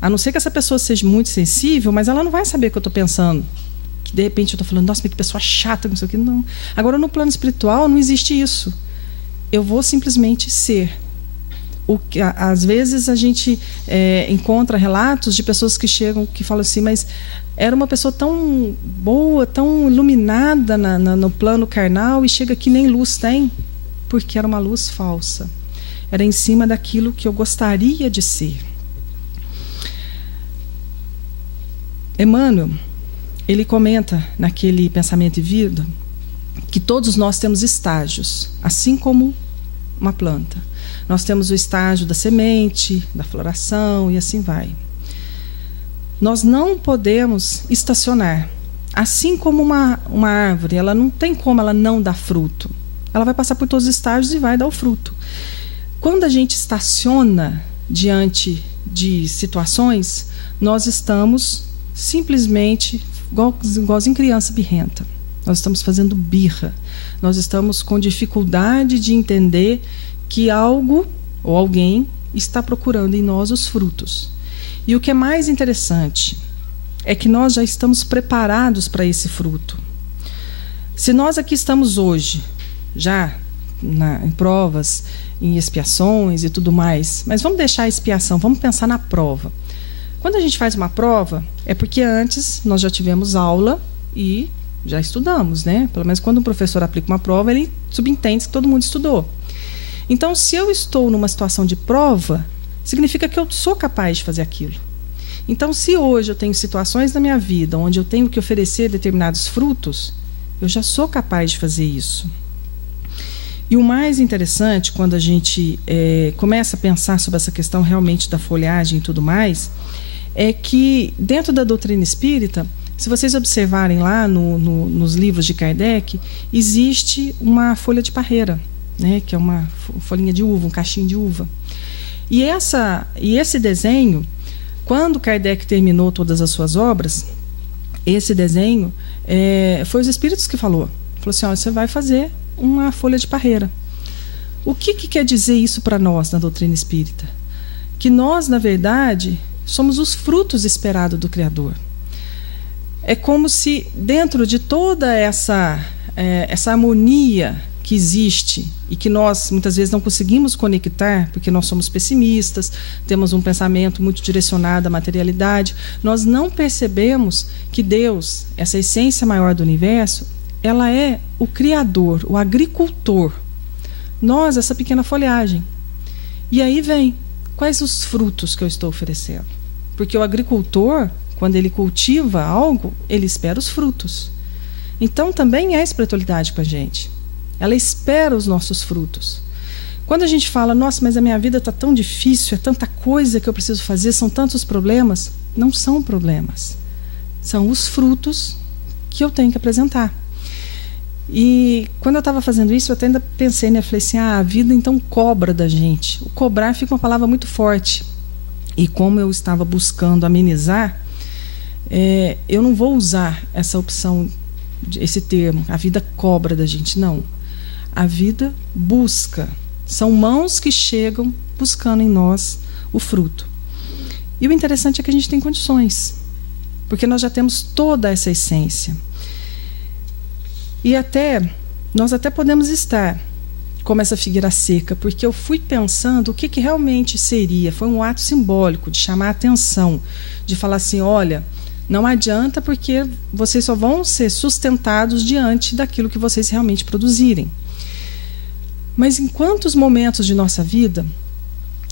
a não ser que essa pessoa seja muito sensível, mas ela não vai saber o que eu estou pensando. Que de repente eu estou falando, nossa, mas que pessoa chata, não sei o que. Não. Agora, no plano espiritual, não existe isso. Eu vou simplesmente ser. Às vezes a gente encontra relatos de pessoas que chegam, que falam assim, mas era uma pessoa tão boa, tão iluminada no plano carnal, e chega aqui nem luz tem, porque era uma luz falsa. Era em cima daquilo que eu gostaria de ser. Emmanuel, ele comenta naquele Pensamento e Vida que todos nós temos estágios, assim como uma planta. Nós temos o estágio da semente, da floração e assim vai. Nós não podemos estacionar. Assim como uma árvore, ela não tem como ela não dar fruto. Ela vai passar por todos os estágios e vai dar o fruto. Quando a gente estaciona diante de situações, nós estamos simplesmente igualzinho criança birrenta. Nós estamos fazendo birra. Nós estamos com dificuldade de entender que algo ou alguém está procurando em nós os frutos. E o que é mais interessante é que nós já estamos preparados para esse fruto. Se nós aqui estamos hoje, já em provas, em expiações e tudo mais, mas vamos deixar a expiação, vamos pensar na prova. Quando a gente faz uma prova, é porque antes nós já tivemos aula e já estudamos, né? Pelo menos quando um professor aplica uma prova, ele subentende que todo mundo estudou. Então, se eu estou numa situação de prova, significa que eu sou capaz de fazer aquilo. Então, se hoje eu tenho situações na minha vida onde eu tenho que oferecer determinados frutos, eu já sou capaz de fazer isso. E o mais interessante, quando a gente começa a pensar sobre essa questão realmente da folhagem e tudo mais, é que dentro da doutrina espírita, se vocês observarem lá nos livros de Kardec, existe uma folha de parreira, né, que é uma folhinha de uva, um cachinho de uva. E esse desenho, quando Kardec terminou todas as suas obras, esse desenho foi os espíritos que falou assim, olha, você vai fazer uma folha de parreira. O que quer dizer isso para nós na doutrina espírita? Que nós, na verdade, somos os frutos esperados do Criador. É como se dentro de toda essa harmonia que existe e que nós muitas vezes não conseguimos conectar, porque nós somos pessimistas, temos um pensamento muito direcionado à materialidade, nós não percebemos que Deus, essa essência maior do universo, ela é o Criador, o agricultor. Nós, essa pequena folhagem. E aí vem, quais os frutos que eu estou oferecendo? Porque o agricultor, quando ele cultiva algo, ele espera os frutos. Então, também é a espiritualidade com a gente. Ela espera os nossos frutos. Quando a gente fala, nossa, mas a minha vida está tão difícil, é tanta coisa que eu preciso fazer, são tantos problemas, não são problemas. São os frutos que eu tenho que apresentar. E quando eu estava fazendo isso, eu até ainda pensei, né? Falei assim, a vida então cobra da gente. O cobrar fica uma palavra muito forte. E como eu estava buscando amenizar, eu não vou usar essa opção, esse termo, a vida cobra da gente, não. A vida busca. São mãos que chegam buscando em nós o fruto. E o interessante é que a gente tem condições, porque nós já temos toda essa essência. E nós até podemos estar como essa figueira seca, porque eu fui pensando o que realmente seria. Foi um ato simbólico de chamar a atenção, de falar assim, olha, não adianta, porque vocês só vão ser sustentados diante daquilo que vocês realmente produzirem. Mas em quantos momentos de nossa vida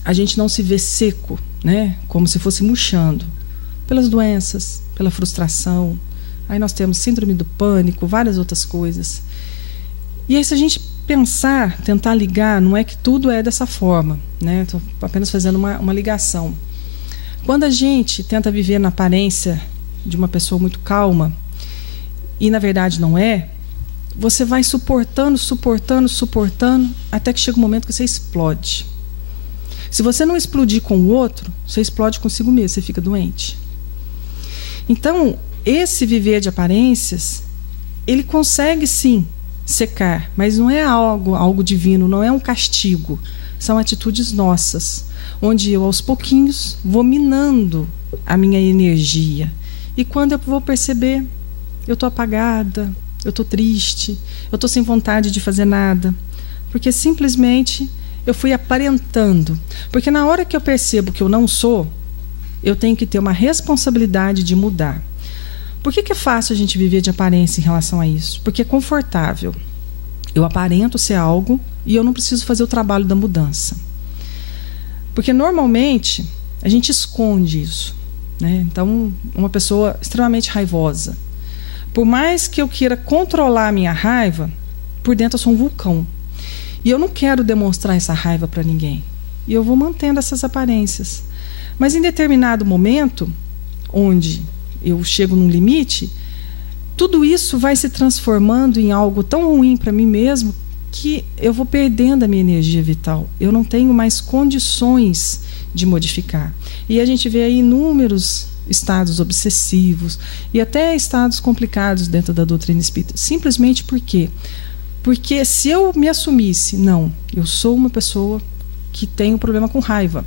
a gente não se vê seco, né? Como se fosse murchando, pelas doenças, pela frustração. Aí nós temos síndrome do pânico, várias outras coisas. E aí, se a gente pensar, tentar ligar, não é que tudo é dessa forma, né? Estou apenas fazendo uma ligação. Quando a gente tenta viver na aparência de uma pessoa muito calma, e na verdade não é, você vai suportando, até que chega um momento que você explode. Se você não explodir com o outro, você explode consigo mesmo, você fica doente. Então, esse viver de aparências, ele consegue sim secar, mas não é algo divino, não é um castigo. São atitudes nossas, onde eu aos pouquinhos vou minando a minha energia. E quando eu vou perceber, eu estou apagada, eu estou triste, eu estou sem vontade de fazer nada, porque simplesmente eu fui aparentando. Porque na hora que eu percebo que eu não sou, eu tenho que ter uma responsabilidade de mudar. Por que é fácil a gente viver de aparência em relação a isso? Porque é confortável. Eu aparento ser algo e eu não preciso fazer o trabalho da mudança. Porque normalmente a gente esconde isso, né? Então, uma pessoa extremamente raivosa, por mais que eu queira controlar a minha raiva, por dentro eu sou um vulcão. E eu não quero demonstrar essa raiva para ninguém. E eu vou mantendo essas aparências. Mas em determinado momento, onde eu chego num limite, tudo isso vai se transformando em algo tão ruim para mim mesmo que eu vou perdendo a minha energia vital. Eu não tenho mais condições de modificar. E a gente vê aí inúmeros estados obsessivos e até estados complicados dentro da doutrina espírita. Simplesmente por quê? Porque se eu me assumisse, não, eu sou uma pessoa que tem um problema com raiva.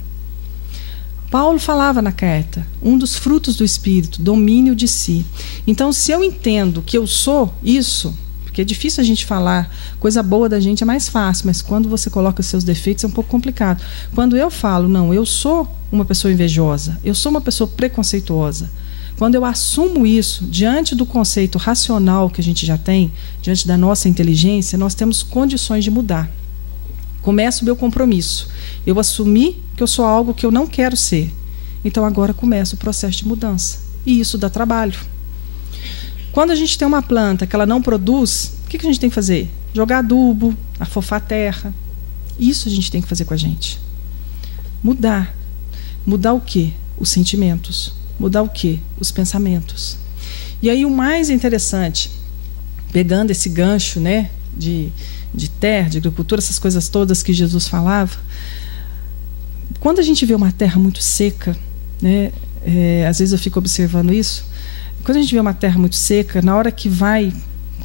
Paulo falava na carta, um dos frutos do Espírito, domínio de si. Então, se eu entendo que eu sou isso, porque é difícil a gente falar, coisa boa da gente é mais fácil, mas quando você coloca seus defeitos é um pouco complicado. Quando eu falo, não, eu sou uma pessoa invejosa, eu sou uma pessoa preconceituosa, quando eu assumo isso diante do conceito racional que a gente já tem, diante da nossa inteligência, nós temos condições de mudar. Começa o meu compromisso. Eu assumi que eu sou algo que eu não quero ser. Então agora começa o processo de mudança. E isso dá trabalho. Quando a gente tem uma planta que ela não produz, o que a gente tem que fazer? Jogar adubo, afofar a terra. Isso a gente tem que fazer com a gente. Mudar. Mudar o quê? Os sentimentos. Mudar o quê? Os pensamentos. E aí o mais interessante, pegando esse gancho, né, de terra, de agricultura, essas coisas todas que Jesus falava, quando a gente vê uma terra muito seca, né, às vezes eu fico observando isso, quando a gente vê uma terra muito seca, na hora que vai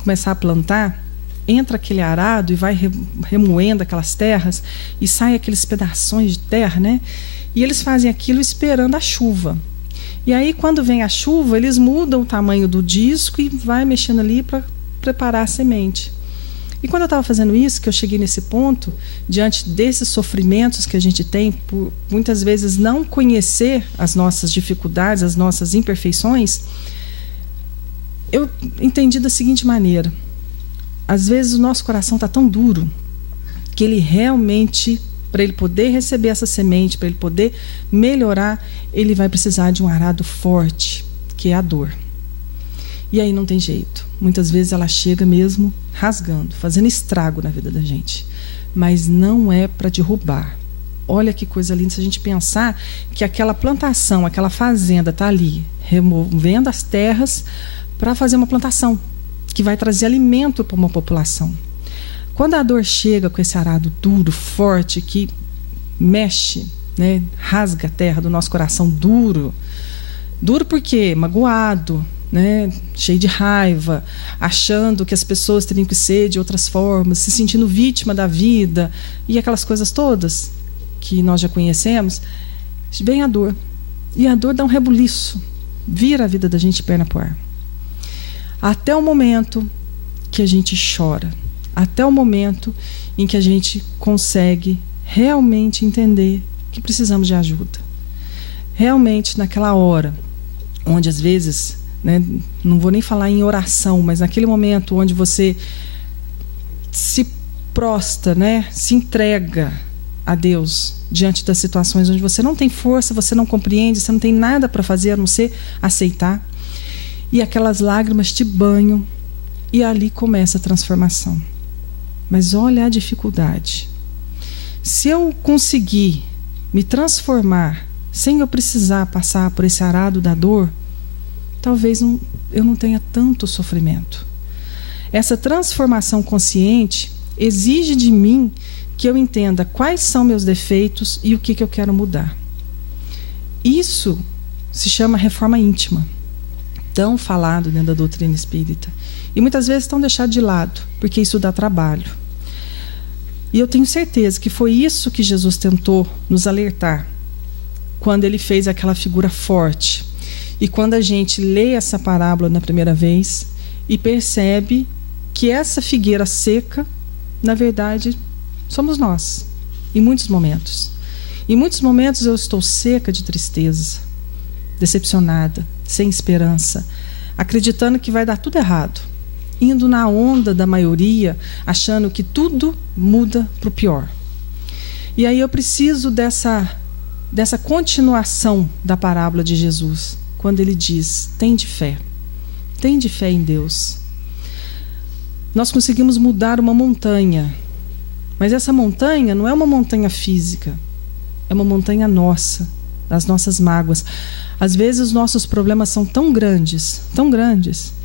começar a plantar, entra aquele arado e vai remoendo aquelas terras e sai aqueles pedaços de terra, né? E eles fazem aquilo esperando a chuva. E aí, quando vem a chuva, eles mudam o tamanho do disco e vai mexendo ali para preparar a semente. E quando eu estava fazendo isso, que eu cheguei nesse ponto, diante desses sofrimentos que a gente tem, por muitas vezes não conhecer as nossas dificuldades, as nossas imperfeições, eu entendi da seguinte maneira: às vezes o nosso coração está tão duro que ele realmente, para ele poder receber essa semente, para ele poder melhorar, ele vai precisar de um arado forte, que é a dor. E aí não tem jeito. Muitas vezes ela chega mesmo rasgando, fazendo estrago na vida da gente. Mas não é para derrubar. Olha que coisa linda se a gente pensar que aquela plantação, aquela fazenda está ali, removendo as terras para fazer uma plantação que vai trazer alimento para uma população. Quando a dor chega com esse arado duro, forte, que mexe, né, rasga a terra do nosso coração duro. Duro por quê? Magoado, né, cheio de raiva, achando que as pessoas teriam que ser de outras formas, se sentindo vítima da vida e aquelas coisas todas que nós já conhecemos. Vem a dor. E a dor dá um rebuliço, vira a vida da gente perna pro ar. Até o momento que a gente chora. Até o momento em que a gente consegue realmente entender que precisamos de ajuda. Realmente, naquela hora, onde às vezes, né, não vou nem falar em oração, mas naquele momento onde você se prostra, né, se entrega a Deus diante das situações onde você não tem força, você não compreende, você não tem nada para fazer a não ser aceitar. E aquelas lágrimas te banham e ali começa a transformação. Mas olha a dificuldade. Se eu conseguir me transformar sem eu precisar passar por esse arado da dor, talvez eu não tenha tanto sofrimento. Essa transformação consciente exige de mim que eu entenda quais são meus defeitos e o que eu quero mudar. Isso se chama reforma íntima, tão falado dentro da doutrina espírita. E muitas vezes tão deixado de lado, porque isso dá trabalho. E eu tenho certeza que foi isso que Jesus tentou nos alertar quando ele fez aquela figura forte. E quando a gente lê essa parábola na primeira vez e percebe que essa figueira seca, na verdade, somos nós, em muitos momentos. Em muitos momentos eu estou seca de tristeza, decepcionada, sem esperança, acreditando que vai dar tudo errado, indo na onda da maioria, achando que tudo muda para o pior. E aí eu preciso dessa continuação da parábola de Jesus, quando ele diz: tem de fé em Deus. Nós conseguimos mudar uma montanha, mas essa montanha não é uma montanha física, é uma montanha nossa, das nossas mágoas. Às vezes os nossos problemas são tão grandes,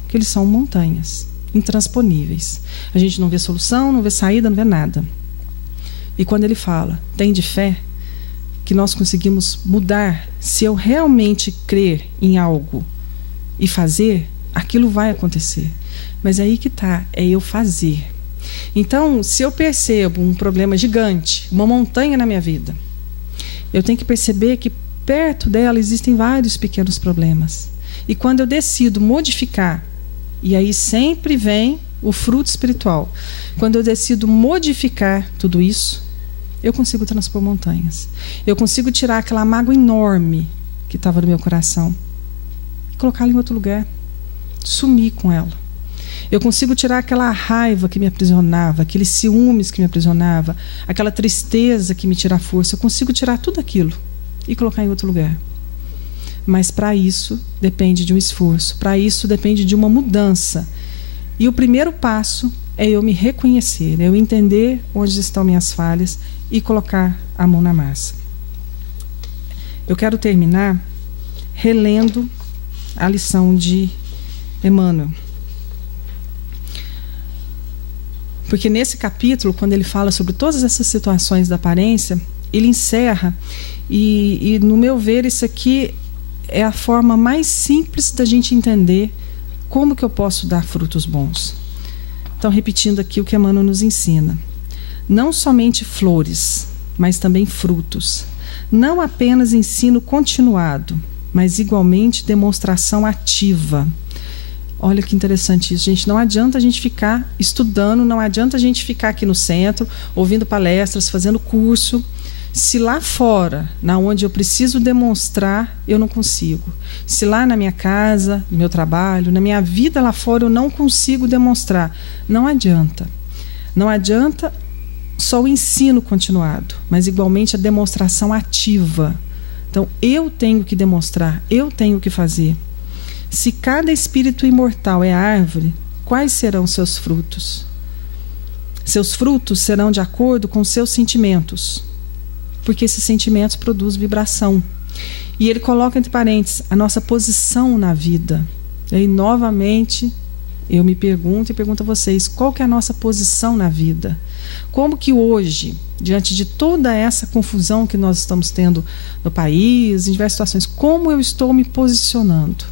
que eles são montanhas intransponíveis. A gente não vê solução, não vê saída, não vê nada. E quando ele fala, tem de fé, que nós conseguimos mudar, se eu realmente crer em algo e fazer, aquilo vai acontecer. Mas é aí que está, é eu fazer. Então, se eu percebo um problema gigante, uma montanha na minha vida, eu tenho que perceber que perto dela existem vários pequenos problemas. E quando eu decido modificar, e aí sempre vem o fruto espiritual, quando eu decido modificar tudo isso, eu consigo transpor montanhas. Eu consigo tirar aquela mágoa enorme que estava no meu coração e colocá-la em outro lugar, sumir com ela. Eu consigo tirar aquela raiva que me aprisionava, aqueles ciúmes que me aprisionava, aquela tristeza que me tira a força. Eu consigo tirar tudo aquilo e colocar em outro lugar. Mas para isso depende de um esforço, para isso depende de uma mudança. E o primeiro passo é eu me reconhecer, é eu entender onde estão minhas falhas e colocar a mão na massa. Eu quero terminar relendo a lição de Emmanuel. Porque nesse capítulo, quando ele fala sobre todas essas situações da aparência, ele encerra, e no meu ver, isso aqui é a forma mais simples da gente entender como que eu posso dar frutos bons. Então, repetindo aqui o que Emmanuel nos ensina. Não somente flores, mas também frutos. Não apenas ensino continuado, mas igualmente demonstração ativa. Olha que interessante isso, gente. Não adianta a gente ficar estudando, não adianta a gente ficar aqui no centro, ouvindo palestras, fazendo curso, se lá fora, na onde eu preciso demonstrar, eu não consigo. Se lá na minha casa, no meu trabalho, na minha vida lá fora, eu não consigo demonstrar, não adianta. Não adianta só o ensino continuado, mas igualmente a demonstração ativa. Então, eu tenho que demonstrar, eu tenho que fazer. Se cada espírito imortal é árvore, quais serão seus frutos? Seus frutos serão de acordo com seus sentimentos, porque esses sentimentos produzem vibração. E ele coloca entre parênteses a nossa posição na vida. E aí, novamente, eu me pergunto e pergunto a vocês, qual que é a nossa posição na vida? Como que hoje, diante de toda essa confusão que nós estamos tendo no país, em diversas situações, como eu estou me posicionando?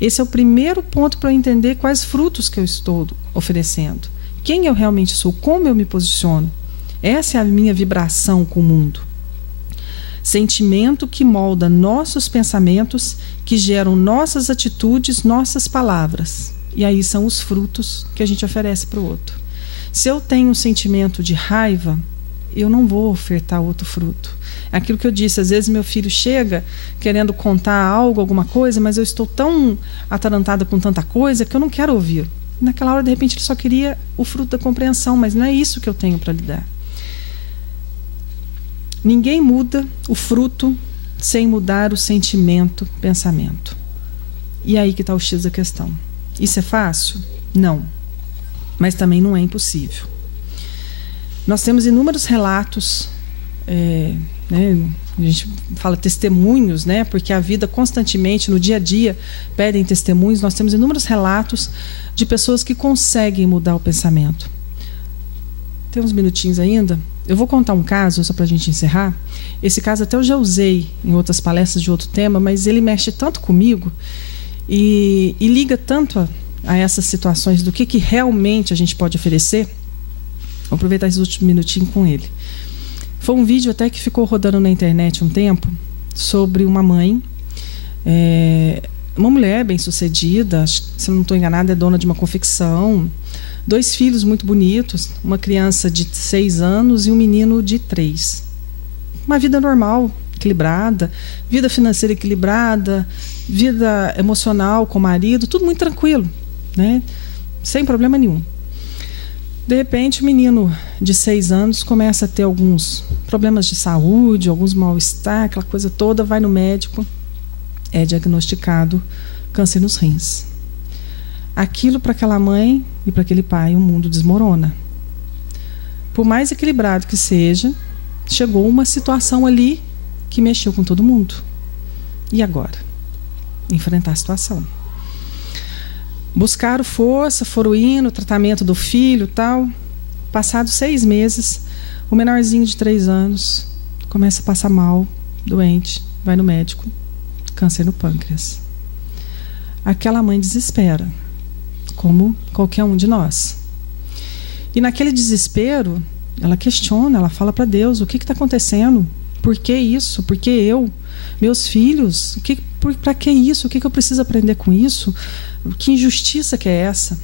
Esse é o primeiro ponto para eu entender quais frutos que eu estou oferecendo. Quem eu realmente sou, como eu me posiciono. Essa é a minha vibração com o mundo. Sentimento que molda nossos pensamentos, que geram nossas atitudes, nossas palavras. E aí são os frutos que a gente oferece para o outro. Se eu tenho um sentimento de raiva, eu não vou ofertar outro fruto. É aquilo que eu disse, às vezes meu filho chega querendo contar algo, alguma coisa, mas eu estou tão atarantada com tanta coisa que eu não quero ouvir. Naquela hora, de repente, ele só queria o fruto da compreensão, mas não é isso que eu tenho para lhe dar. Ninguém muda o fruto sem mudar o sentimento, pensamento. E aí que está o X da questão. Isso é fácil? Não. Mas também não é impossível. Nós temos inúmeros relatos né, a gente fala testemunhos, né, porque a vida constantemente, no dia a dia, pedem testemunhos. Nós temos inúmeros relatos de pessoas que conseguem mudar o pensamento. Tem uns minutinhos ainda. Eu vou contar um caso, só para a gente encerrar. Esse caso até eu já usei em outras palestras de outro tema, mas ele mexe tanto comigo e liga tanto a essas situações do que realmente a gente pode oferecer. Vou aproveitar esses últimos minutinhos com ele. Foi um vídeo até que ficou rodando na internet um tempo sobre uma mãe, uma mulher bem-sucedida, se eu não estou enganada, é dona de uma confecção, 2 filhos muito bonitos, uma criança de 6 anos e um menino de 3. Uma vida normal, equilibrada, vida financeira equilibrada, vida emocional com o marido, tudo muito tranquilo, né? Sem problema nenhum. De repente, o menino de 6 anos começa a ter alguns problemas de saúde, alguns mal-estar, aquela coisa toda, vai no médico, é diagnosticado câncer nos rins. Aquilo para aquela mãe e para aquele pai, o mundo desmorona. Por mais equilibrado que seja, chegou uma situação ali que mexeu com todo mundo. E agora? Enfrentar a situação. Buscaram força, foram indo, tratamento do filho e tal. Passados 6 meses, o menorzinho de 3 anos começa a passar mal, doente, vai no médico, câncer no pâncreas. Aquela mãe desespera, como qualquer um de nós. E naquele desespero, ela questiona, ela fala para Deus: o que está acontecendo? Por que isso? Por que eu? Meus filhos? Para que isso? O que eu preciso aprender com isso? Que injustiça que é essa?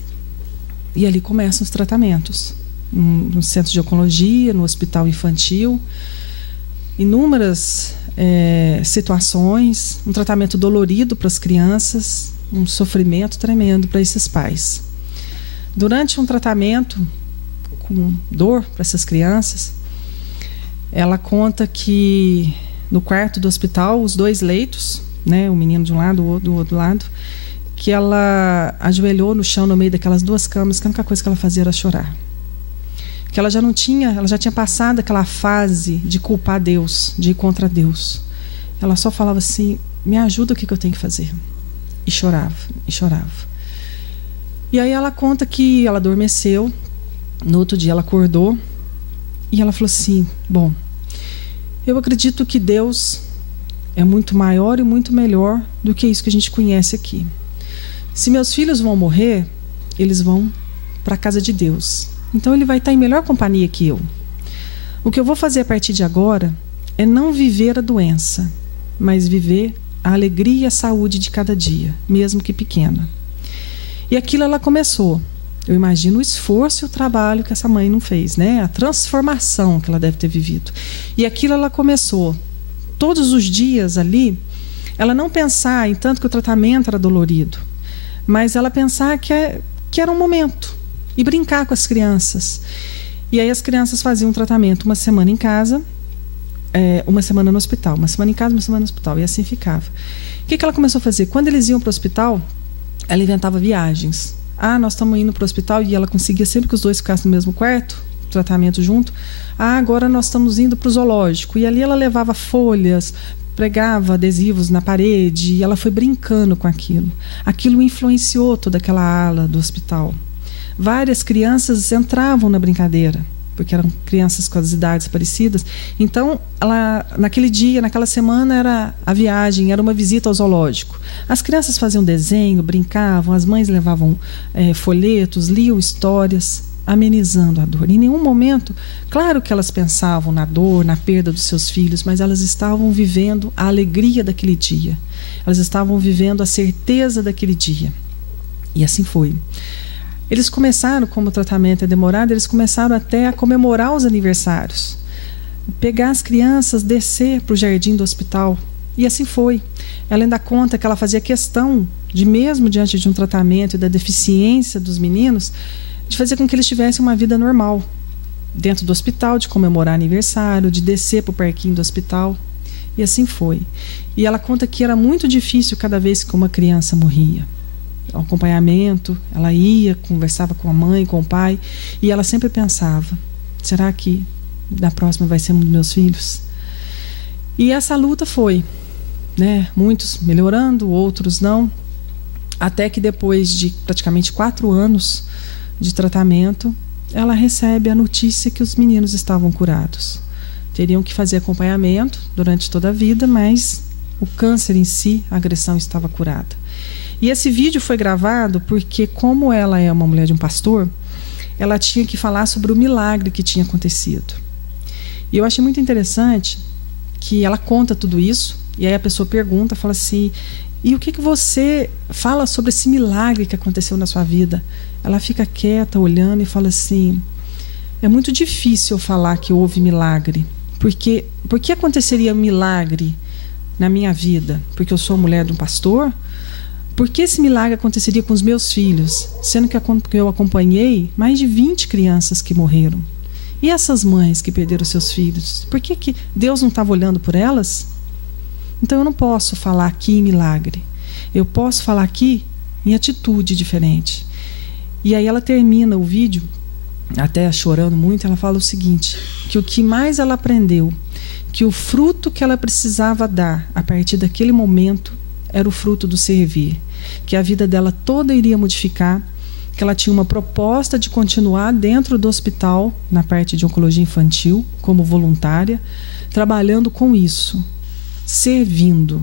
E ali começam os tratamentos. No centro de oncologia, no hospital infantil. Inúmeras situações, um tratamento dolorido para as crianças, um sofrimento tremendo para esses pais. Durante um tratamento com dor para essas crianças, ela conta que no quarto do hospital, os 2 leitos, né, o menino de um lado, o outro do outro lado, que ela ajoelhou no chão no meio daquelas 2 camas, que a única coisa que ela fazia era chorar. Que ela já tinha passado aquela fase de culpar Deus, de ir contra Deus. Ela só falava assim: me ajuda, o que eu tenho que fazer? E chorava, e chorava. E aí ela conta que ela adormeceu, no outro dia ela acordou e ela falou assim: bom, eu acredito que Deus é muito maior e muito melhor do que isso que a gente conhece aqui. Se meus filhos vão morrer, eles vão para a casa de Deus. Então ele vai estar em melhor companhia que eu. O que eu vou fazer a partir de agora é não viver a doença, mas viver a alegria e a saúde de cada dia, mesmo que pequena. E aquilo ela começou. Eu imagino o esforço e o trabalho que essa mãe não fez, né? A transformação que ela deve ter vivido. E aquilo ela começou. Todos os dias ali, ela não pensar em tanto que o tratamento era dolorido, mas ela pensar que era um momento e brincar com as crianças. E aí as crianças faziam um tratamento 1 semana em casa, 1 semana no hospital, 1 semana em casa, 1 semana no hospital, e assim ficava. O que ela começou a fazer? Quando eles iam para o hospital, ela inventava viagens. Nós estamos indo para o hospital, e ela conseguia sempre que os 2 ficassem no mesmo quarto, tratamento junto. Agora nós estamos indo para o zoológico. E ali ela levava folhas, pregava adesivos na parede, e ela foi brincando com aquilo. Aquilo influenciou toda aquela ala do hospital. Várias crianças entravam na brincadeira, porque eram crianças com as idades parecidas. Então, naquele dia, naquela semana, era a viagem, era uma visita ao zoológico. As crianças faziam desenho, brincavam, as mães levavam folhetos, liam histórias, amenizando a dor. Em nenhum momento, claro que elas pensavam na dor, na perda dos seus filhos, mas elas estavam vivendo a alegria daquele dia. Elas estavam vivendo a certeza daquele dia. E assim foi. Eles começaram, como o tratamento é demorado, eles começaram até a comemorar os aniversários. Pegar as crianças, descer para o jardim do hospital. E assim foi. Ela ainda conta que ela fazia questão de, mesmo diante de um tratamento e da deficiência dos meninos, de fazer com que eles tivessem uma vida normal. Dentro do hospital, de comemorar aniversário, de descer para o parquinho do hospital. E assim foi. E ela conta que era muito difícil cada vez que uma criança morria. O acompanhamento, ela ia, conversava com a mãe, com o pai, e ela sempre pensava: será que da próxima vai ser um dos meus filhos. E essa luta foi, né? Muitos melhorando, outros não. Até que depois de praticamente 4 anos de tratamento, ela recebe a notícia que os meninos estavam curados. Teriam que fazer acompanhamento durante toda a vida, mas o câncer em si, a agressão, estava curada. E esse vídeo foi gravado porque, como ela é uma mulher de um pastor, ela tinha que falar sobre o milagre que tinha acontecido. E eu achei muito interessante que ela conta tudo isso, e aí a pessoa pergunta, fala assim: e o que você fala sobre esse milagre que aconteceu na sua vida? Ela fica quieta, olhando e fala assim: é muito difícil falar que houve milagre. Porque por que aconteceria milagre na minha vida? Porque eu sou mulher de um pastor? Por que esse milagre aconteceria com os meus filhos? Sendo que eu acompanhei mais de 20 crianças que morreram. E essas mães que perderam seus filhos? Por que Deus não estava olhando por elas? Então eu não posso falar aqui em milagre. Eu posso falar aqui em atitude diferente. E aí ela termina o vídeo, até chorando muito, ela fala o seguinte, que o que mais ela aprendeu, que o fruto que ela precisava dar a partir daquele momento era o fruto do servir, que a vida dela toda iria modificar, que ela tinha uma proposta de continuar dentro do hospital, na parte de oncologia infantil, como voluntária, trabalhando com isso, servindo,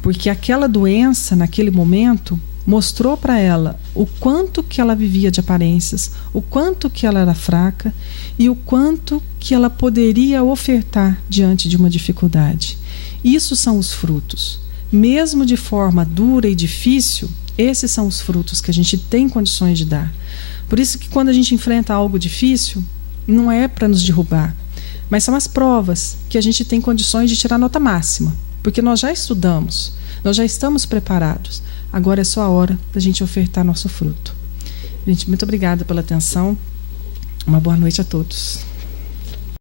porque aquela doença, naquele momento, mostrou para ela o quanto que ela vivia de aparências, o quanto que ela era fraca e o quanto que ela poderia ofertar diante de uma dificuldade. Isso são os frutos. Mesmo de forma dura e difícil, esses são os frutos que a gente tem condições de dar. Por isso que quando a gente enfrenta algo difícil, não é para nos derrubar, mas são as provas que a gente tem condições de tirar nota máxima, porque nós já estudamos, nós já estamos preparados. Agora é só a hora da gente ofertar nosso fruto. Gente, muito obrigada pela atenção. Uma boa noite a todos.